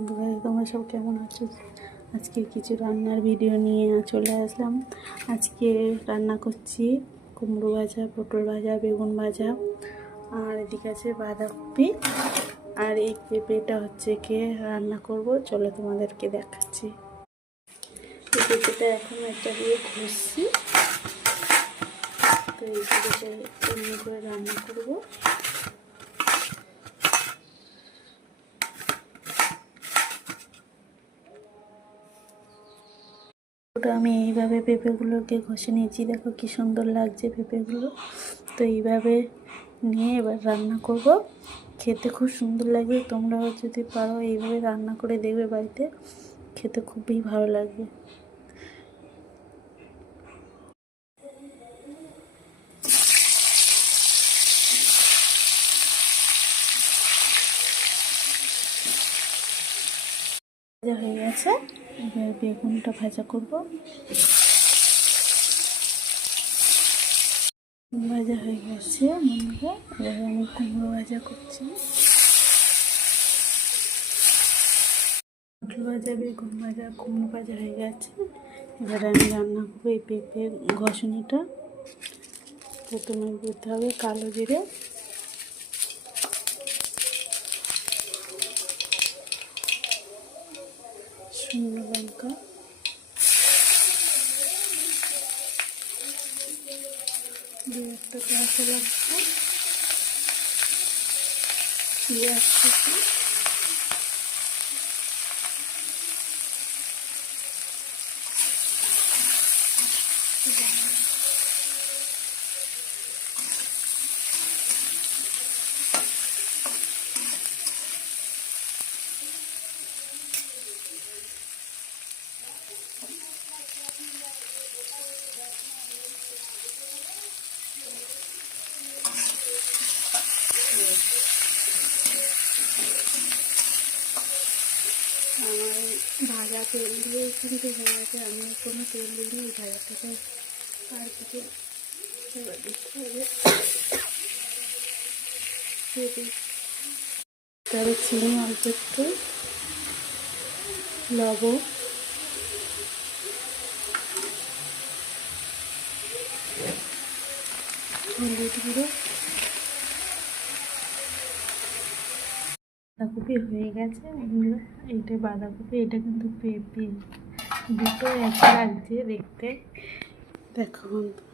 বন্ধুরা, তোমরা সব কেমন আছো? আজকে কিছু রান্নার ভিডিও নিয়ে চলে আসলাম। আজকে রান্না করছি কুমড়ো ভাজা, পটল ভাজা, বেগুন ভাজা, আর এদিকে আছে বাঁধাকপি, আর এই পেঁপেটা হচ্ছে রান্না করব। চলো তোমাদেরকে দেখাচ্ছি। এই পেঁপেটা এখন একটা দিয়ে ঘষছি, তো এই পেঁপেটা এমনি করে রান্না করবো। ওটা আমি এইভাবে পেঁপেগুলোকে ঘষে নিয়েছি, দেখো কি সুন্দর লাগছে পেঁপেগুলো। তো এইভাবে নিয়ে এবার রান্না করব, খেতে খুব সুন্দর লাগবে। তোমরাও যদি পারো এইভাবে রান্না করে দেখবে বাড়িতে, খেতে খুবই ভালো লাগবে। ভাজা হয়ে গেছে, এবার বেগুনটা ভাজা করব। ভাজা হয়ে গেছে বন্ধুরা, এবার আমি কুমড়ো ভাজা করছি। পটল ভাজা, বেগুন ভাজা, কুমড়ো ভাজা হয়ে গেছে। এবার আমি রান্না করবো এই পেঁপে ঘষণিটা। প্রথমে দিতে হবে কালো জিরে, শুকনো লঙ্কা, দিয়ে একটা কাঁচা লঙ্কা, পেঁয়াজ কুচি, আমার ভাজা তেল দিয়ে কিন্তু হয়ে গেছে। আমি কোনো তেল দিইনি এই ভাজাটাকে। আর দিকে এবার দিতে হবে তবে চিনি, অল্প একটু লবণ, হলুদ গুঁড়ো। বাঁধাকপি হয়ে গেছে এগুলো। এইটা বাঁধাকপি, এটা কিন্তু পেঁপে, দুটো এক লাগছে দেখতে। দেখো বন্ধু,